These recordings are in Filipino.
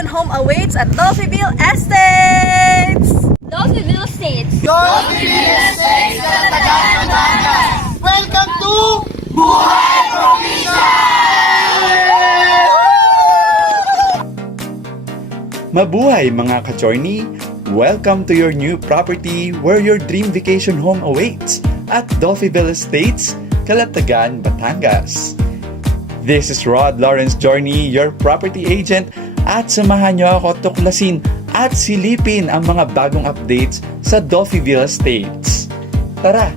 vacation home awaits at Dolphyville Estates! Dolphyville Estates. Dolphyville Estates, Calatagan, Batangas. Welcome to Buhay Probinsya! Mabuhay mga ka-journey! Welcome to your new property where your dream vacation home awaits at Dolphyville Estates, Calatagan, Batangas. This is Rod Lawrence Journey, your property agent, at samahan niyo ako tuklasin at silipin ang mga bagong updates sa Dolphyville Estates. Tara!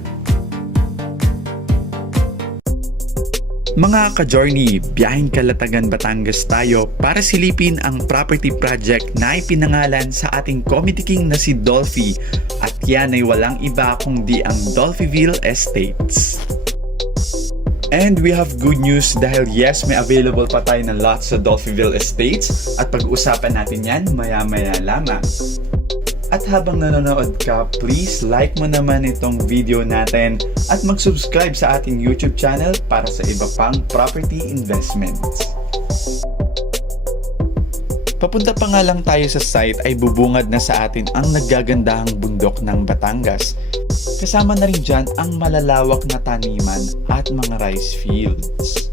Mga ka-journey, biyaheng Calatagan, Batangas tayo para silipin ang property project na ipinangalan sa ating Comedy King na si Dolphy, at yan ay walang iba kundi ang Dolphyville Estates. And we have good news dahil yes, may available pa tayo na lots sa Dolphyville Estates at pag-usapan natin yan maya-maya lamang. At habang nanonood ka, please like mo naman itong video natin at mag-subscribe sa ating YouTube channel para sa iba pang property investments. Papunta pa nga lang tayo sa site ay bubungad na sa atin ang naggagandahang bundok ng Batangas. Kasama na rin dyan ang malalawak na taniman at mga rice fields.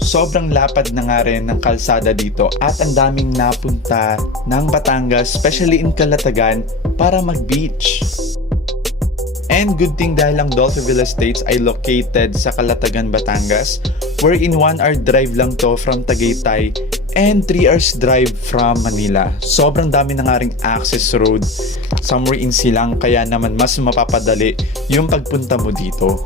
Sobrang lapad na nga rin ng kalsada dito at ang daming napunta ng Batangas, especially in Calatagan, para mag-beach. And good thing dahil ang Dolphyville Estates ay located sa Calatagan, Batangas, wherein 1 hour drive lang to from Tagaytay and 3 hours drive from Manila. Sobrang dami na nga ring access road somewhere in Silang, kaya naman mas mapapadali yung pagpunta mo dito.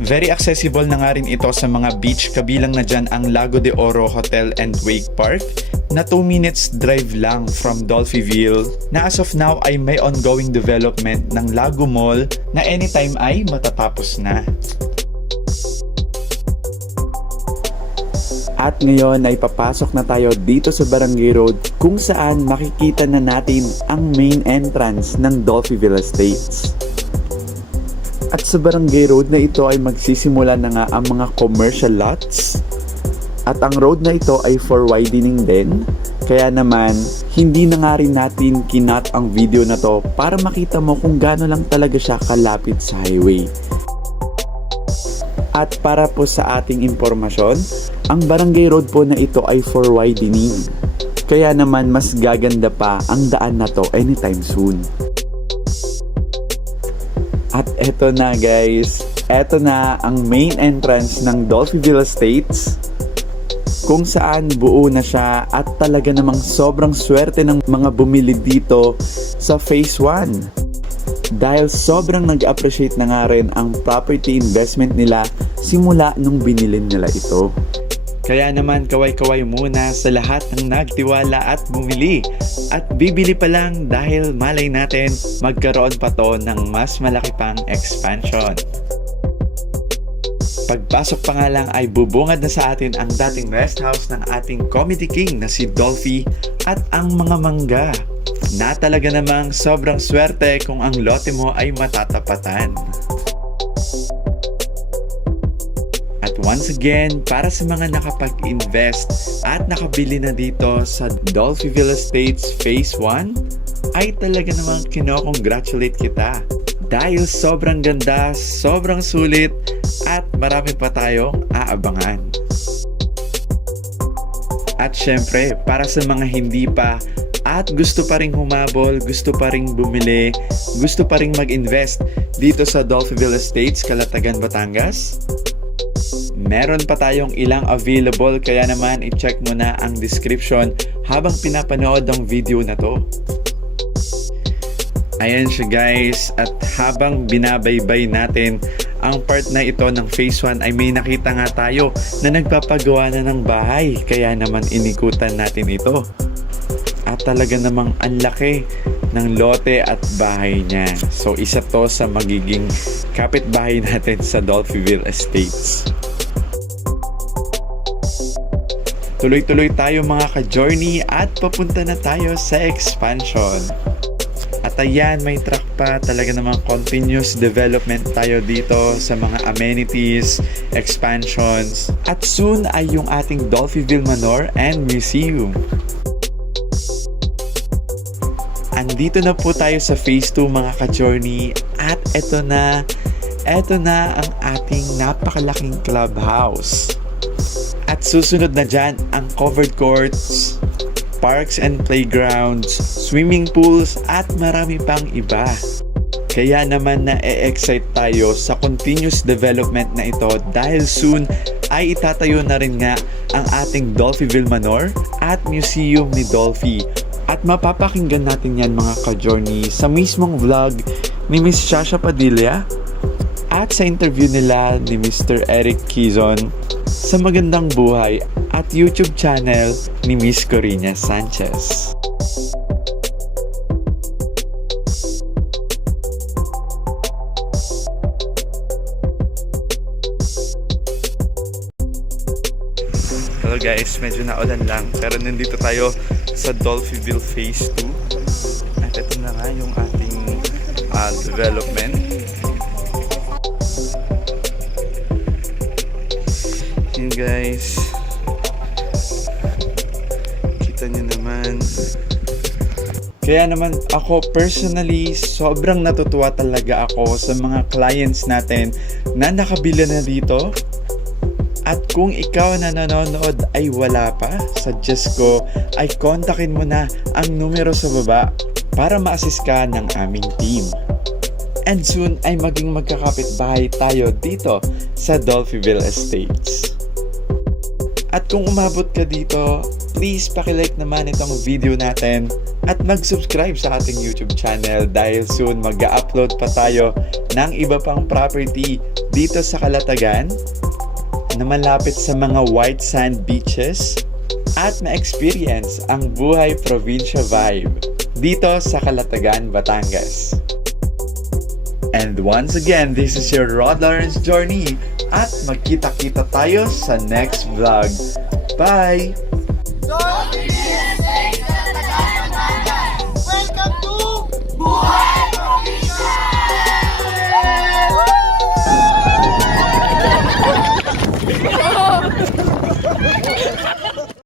Very accessible na nga rin ito sa mga beach, kabilang na dyan ang Lago de Oro Hotel and Wake Park na 2 minutes drive lang from Dolphyville, na as of now ay may ongoing development ng Lago Mall na anytime ay matatapos na. At ngayon ay papasok na tayo dito sa Barangay Road kung saan makikita na natin ang main entrance ng Dolphyville Estates. At sa Barangay Road na ito ay magsisimula na nga ang mga commercial lots. At ang road na ito ay for widening din. Kaya naman, hindi na nga rin natin kinat ang video na to para makita mo kung gaano lang talaga siya kalapit sa highway. At para po sa ating impormasyon, ang Barangay Road po na ito ay for widening. Kaya naman mas gaganda pa ang daan na to anytime soon. At eto na guys, eto na ang main entrance ng Dolphyville Estates, kung saan buo na siya at talaga namang sobrang swerte ng mga bumili dito sa Phase 1. Dahil sobrang nag-appreciate na nga rin ang property investment nila simula nung binilin nila ito. Kaya naman kaway-kaway muna sa lahat ng nagtiwala at bumili. At bibili pa lang dahil malay natin magkaroon pa to ng mas malaki pang expansion. Pagpasok pa nga lang ay bubungad na sa atin ang dating rest house ng ating Comedy King na si Dolphy at ang mga mangga, na talaga namang sobrang swerte kung ang lote mo ay matatapatan. At once again, para sa mga nakapag-invest at nakabili na dito sa Dolphyville Estates Phase 1, ay talaga namang kino-congratulate kita. Dahil sobrang ganda, sobrang sulit, at marami pa tayong aabangan. At syempre, para sa mga hindi pa at gusto pa ring humabol, gusto pa ring bumili, gusto pa ring mag-invest dito sa Dolphyville Estates, Calatagan, Batangas, meron pa tayong ilang available, kaya naman i-check mo na ang description habang pinapanood ang video na to. Ayan siya guys, at habang binabaybay natin ang part na ito ng Phase 1 ay may nakita nga tayo na nagpapagawa na ng bahay, kaya naman inikutan natin ito. At talaga namang ang laki ng lote at bahay niya. So isa to sa magiging kapitbahay natin sa Dolphyville Estates. Tuloy-tuloy tayo mga ka-journey at papunta na tayo sa expansion. At ayan, may truck pa. Talaga namang continuous development tayo dito sa mga amenities, expansions. At soon ay yung ating Dolphyville Manor and Museum. Andito na po tayo sa Phase 2 mga ka-journey. At eto na ang ating napakalaking clubhouse. At susunod na dyan ang covered courts, parks and playgrounds, swimming pools, at marami pang iba. Kaya naman na-excite tayo sa continuous development na ito dahil soon ay itatayo na rin nga ang ating Dolphyville Manor at Museum ni Dolphy. At mapapakinggan natin yan mga ka-journey sa mismong vlog ni Miss Shasha Padilla at sa interview nila ni Mr. Eric Quizon sa Magandang Buhay at YouTube channel ni Miss Corina Sanchez. Hello guys, medyo naulan lang pero nandito tayo sa Dolphyville Phase 2 at ito na nga yung ating development. Yun guys, kita nyo naman. Kaya naman ako personally sobrang natutuwa talaga ako sa mga clients natin na nakabila na dito. At kung ikaw na nanonood ay wala pa, suggest ko ay kontakin mo na ang numero sa baba para ma-assist ka ng aming team. And soon ay maging magkakapit-bahay tayo dito sa Dolphyville Estates. At kung umabot ka dito, please pakilike naman itong video natin at mag-subscribe sa ating YouTube channel dahil soon mag-upload pa tayo ng iba pang property dito sa Calatagan na malapit sa mga white sand beaches at ma-experience ang buhay probinsya vibe dito sa Calatagan, Batangas. And once again, this is your Rod Lawrence journey at magkita-kita tayo sa next vlog. Bye! Dolphyville Estates, Calatagan, Batangas. Welcome to Buhay